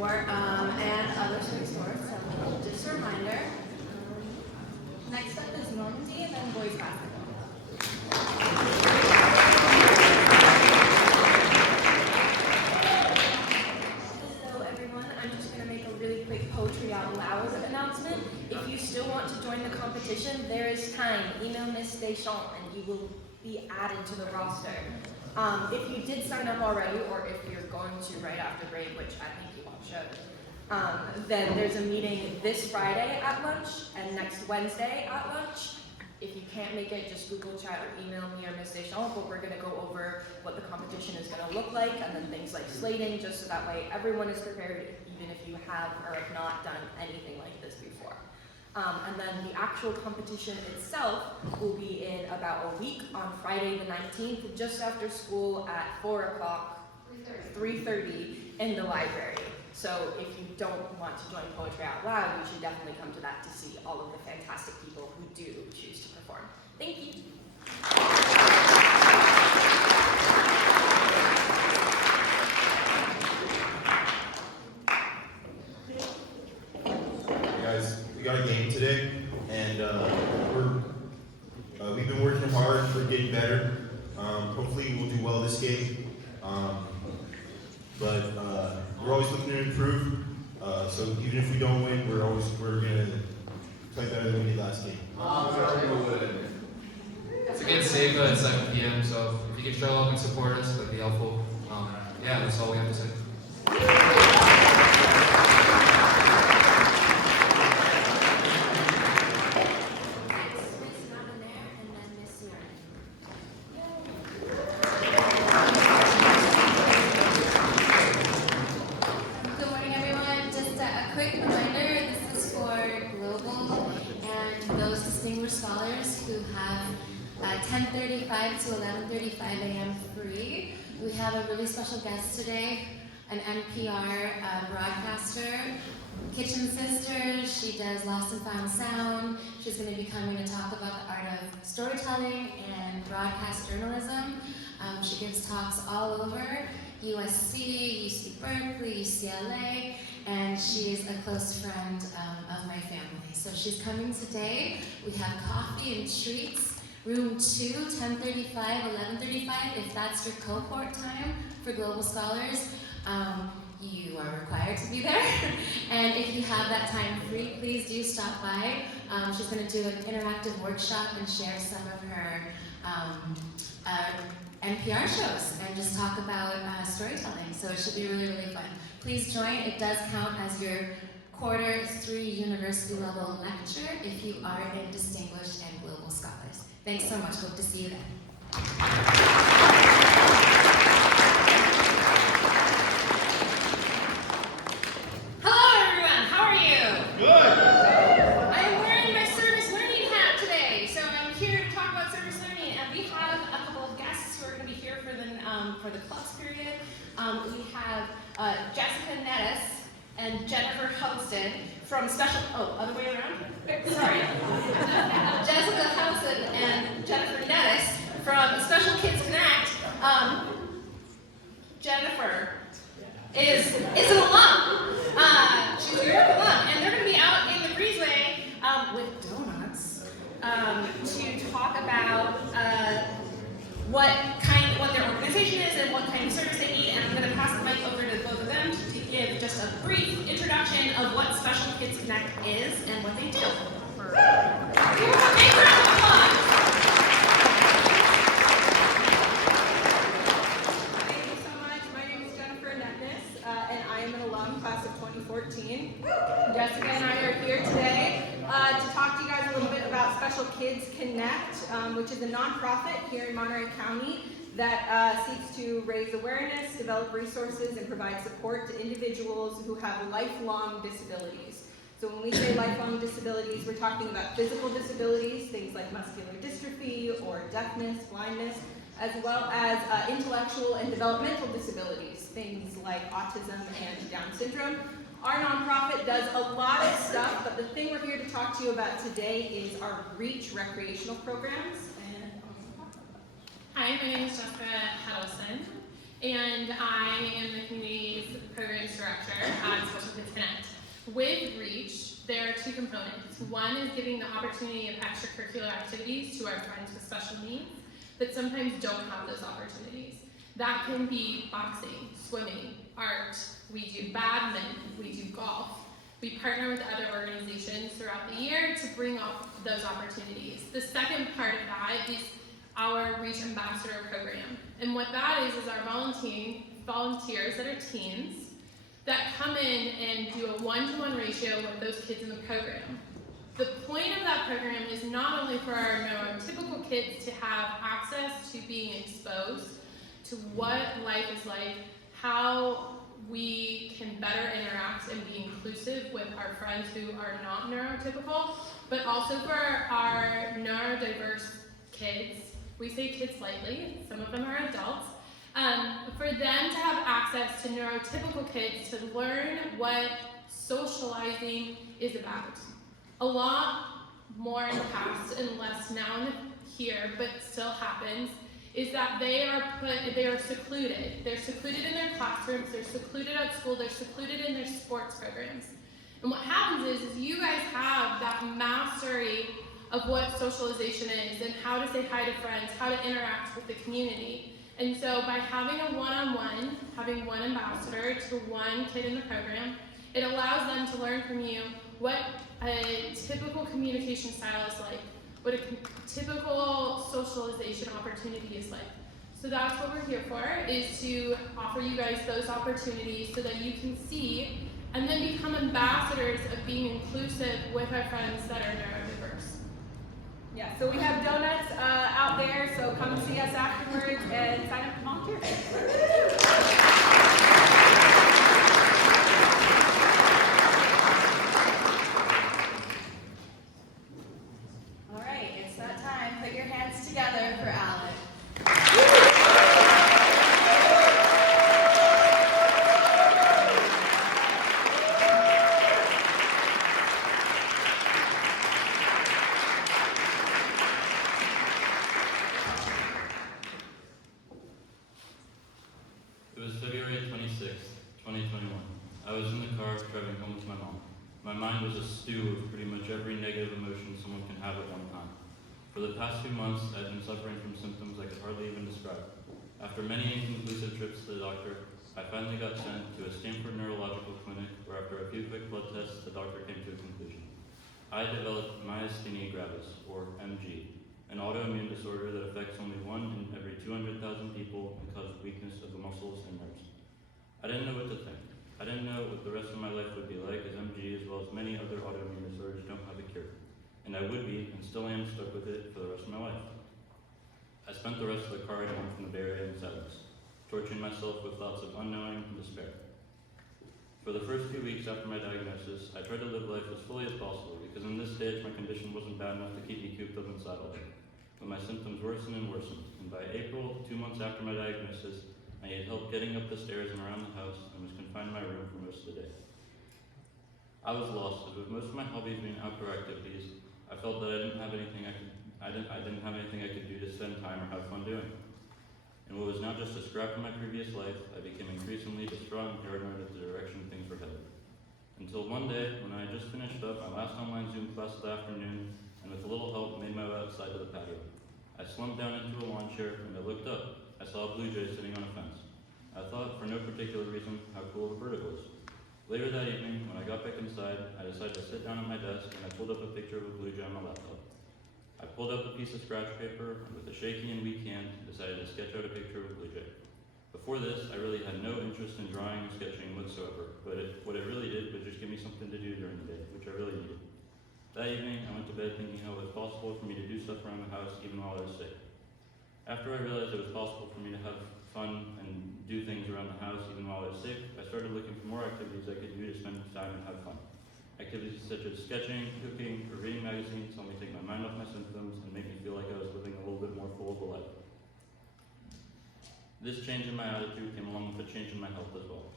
before, and other sweet stores. So just a reminder. Next up is Normandy and then boys basketball. Hello everyone, I'm just going to make a really quick Poetry Out Loud announcement. If you still want to join the competition, there is time. Email Miss Deschamps and you will be added to the roster. If you did sign up already, or if you're going to right after break, which I think you all should, then there's a meeting this Friday at lunch and next Wednesday at lunch. If you can't make it, just Google chat or email me or Miss Deschamps, but we're going to go over what the competition is going to look like, and then things like slating, just so that way everyone is prepared, even if you have or have not done anything like this before. And then the actual competition itself will be in about a week on Friday the 19th, just after school at 4 o'clock, 3:30 in the library. So if you don't want to join Poetry Out Loud, you should definitely come to that to see all of the fantastic people who do choose to perform. Thank you. We got a game today, and we've been working hard for getting better. Hopefully we'll do well this game, but we're always looking to improve. So even if we don't win, we're gonna play better than we did last game. It's against Sega at 7 p.m. So if you could show up and support us, that'd be helpful. Yeah, that's all we have to say. To 11:35 a.m. free. We have a really special guest today, an NPR broadcaster, Kitchen Sisters. She does Lost and Found Sound. She's going to be coming to talk about the art of storytelling and broadcast journalism. She gives talks all over USC, UC Berkeley, UCLA, and she is a close friend of my family. So she's coming today. We have coffee and treats. Room 2, 10:35, 11:35, if that's your cohort time for Global Scholars, you are required to be there. And if you have that time free, please do stop by. She's going to do an interactive workshop and share some of her NPR shows and just talk about storytelling. So it should be really, really fun. Please join. It does count as your quarter 3 university level lecture if you are in Distinguished and Global Scholars. Thanks so much. Hope to see you then. Hello, everyone. How are you? Good. I am wearing my service learning hat today, so I'm here to talk about service learning. And we have a couple of guests who are going to be here for the clubs period. We have Jessica Nettis and Jennifer Hosted from Special. Oh, other way around. Sorry. Jessica Housen and Jennifer Nettis from Special Kids Connect. Jennifer is an alum. She's a New York alum, and they're going to be out in the breezeway with donuts to talk about what their organization is and what kind of service they need. And I'm going to pass the mic over to both of them to give just a brief introduction of what Special Kids Connect is and what they do. Big round of applause. Thank you so much. My name is Jennifer Nettis, and I am an alum, class of 2014. Jessica and I are here today to talk to you guys a little bit about Special Kids Connect, which is a nonprofit here in Monterey County that seeks to raise awareness, develop resources, and provide support to individuals who have lifelong disabilities. So when we say lifelong disabilities, we're talking about physical disabilities, things like muscular dystrophy or deafness, blindness, as well as intellectual and developmental disabilities, things like autism and Down syndrome. Our nonprofit does a lot of stuff, but the thing we're here to talk to you about today is our REACH recreational programs. Hi, my name is Jessica Housen, and I am the Communities Programs Director at With REACH, there are two components. One is giving the opportunity of extracurricular activities to our friends with special needs that sometimes don't have those opportunities. That can be boxing, swimming, art. We do badminton, we do golf. We partner with other organizations throughout the year to bring up those opportunities. The second part of that is our REACH Ambassador Program. And what that is our volunteers that are teens that come in and do a one-to-one ratio with those kids in the program. The point of that program is not only for our neurotypical kids to have access to being exposed to what life is like, how we can better interact and be inclusive with our friends who are not neurotypical, but also for our neurodiverse kids. We say kids lightly, some of them are adults. For them to have access to neurotypical kids to learn what socializing is about. A lot more in the past and less now and here, but still happens, is that they are secluded. They're secluded in their classrooms, they're secluded at school, they're secluded in their sports programs. And what happens is you guys have that mastery of what socialization is and how to say hi to friends, how to interact with the community. And so by having a one-on-one, having one ambassador to one kid in the program, it allows them to learn from you what a typical communication style is like, what a typical socialization opportunity is like. So that's what we're here for, is to offer you guys those opportunities so that you can see and then become ambassadors of being inclusive with our friends that are neurodiverse. Yeah, so we have donuts out there, so come see us afterwards and sign up to volunteer. All right, it's that time. Put your hands together for Alec. It was February 26th, 2021. I was in the car driving home with my mom. My mind was a stew of pretty much every negative emotion someone can have at one time. For the past 2 months, I've been suffering from symptoms I could hardly even describe. After many inconclusive trips to the doctor, I finally got sent to a Stanford neurological clinic where after a few quick blood tests, the doctor came to a conclusion. I developed myasthenia gravis, or MG, an autoimmune disorder that affects only 1 in every 200,000 people and causes weakness of the muscles and nerves. I didn't know what to think. I didn't know what the rest of my life would be like, as MG, as well as many other autoimmune disorders, don't have a cure. And I would be, and still am, stuck with it for the rest of my life. I spent the rest of the car ride home from the Bay Area in sadness, torturing myself with thoughts of unknowing and despair. For the first few weeks after my diagnosis, I tried to live life as fully as possible, because in this stage my condition wasn't bad enough to keep me cooped up inside all day. But my symptoms worsened and worsened, and by April, 2 months after my diagnosis, I needed help getting up the stairs and around the house, and was confined in my room for most of the day. I was lost, as with most of my hobbies being outdoor activities, I felt that I didn't have anything I could do to spend time or have fun doing. In what was now just a scrap of my previous life, I became increasingly distraught and paranoid of the direction things were headed. Until one day, when I had just finished up my last online Zoom class of the afternoon, and with a little help made my way outside to the patio. I slumped down into a lawn chair, and I looked up. I saw a blue jay sitting on a fence. I thought, for no particular reason, how cool of a bird it was. Later that evening, when I got back inside, I decided to sit down at my desk, and I pulled up a picture of a blue jay on my laptop. I pulled up a piece of scratch paper, and with a shaky and weak hand, decided to sketch out a picture of a blue jay. Before this, I really had no interest in drawing or sketching whatsoever, but what it really did was just give me something to do during the day, which I really needed. That evening, I went to bed thinking how it was possible for me to do stuff around the house even while I was sick. After I realized it was possible for me to have fun and do things around the house even while I was sick, I started looking for more activities I could do to spend time and have fun. Activities such as sketching, cooking, or reading magazines helped me take my mind off my symptoms and make me feel like I was living a little bit more full of a life. This change in my attitude came along with a change in my health as well.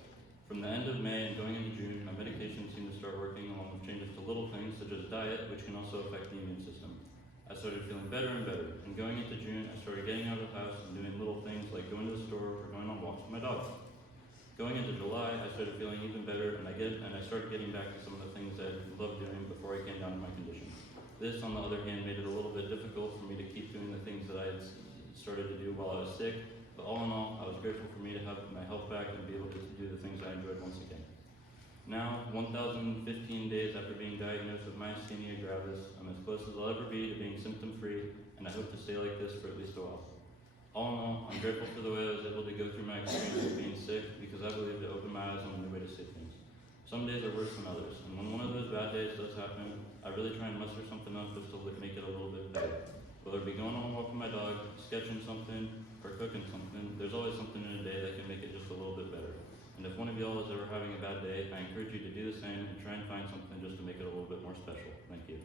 From the end of May and going into June, my medication seemed to start working along with changes to little things such as diet, which can also affect the immune system. I started feeling better and better, and going into June, I started getting out of the house and doing little things like going to the store or going on walks with my dog. Going into July, I started feeling even better, and I started getting back to some of the things I loved doing before I came down to my condition. This, on the other hand, made it a little bit difficult for me to keep doing the things that I had started to do while I was sick, but all in all, I was grateful for me to have my health back and be able to do the things I enjoyed once again. Now, 1,015 days after being diagnosed with myasthenia gravis, I'm as close as I'll ever be to being symptom-free, and I hope to stay like this for at least a while. All in all, I'm grateful for the way I was able to go through my experience of being sick, because I believe it opened my eyes on a new way to see things. Some days are worse than others, and when one of those bad days does happen, I really try and muster something up just to make it a little bit better. Whether it be going on a walk with my dog, sketching something, or cooking something, there's always something in a day that can make it just a little bit better. And if one of y'all is ever having a bad day, I encourage you to do the same and try and find something just to make it a little bit more special. Thank you.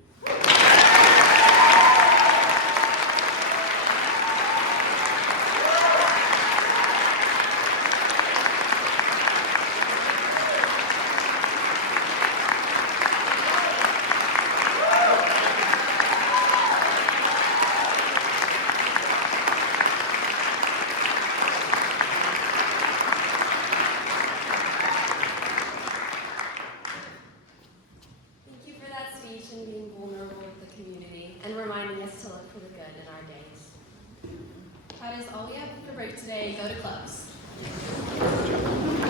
Thank you for that speech and being vulnerable with the community and reminding us to look for the good in our days. That is all we have for break today. Go to clubs.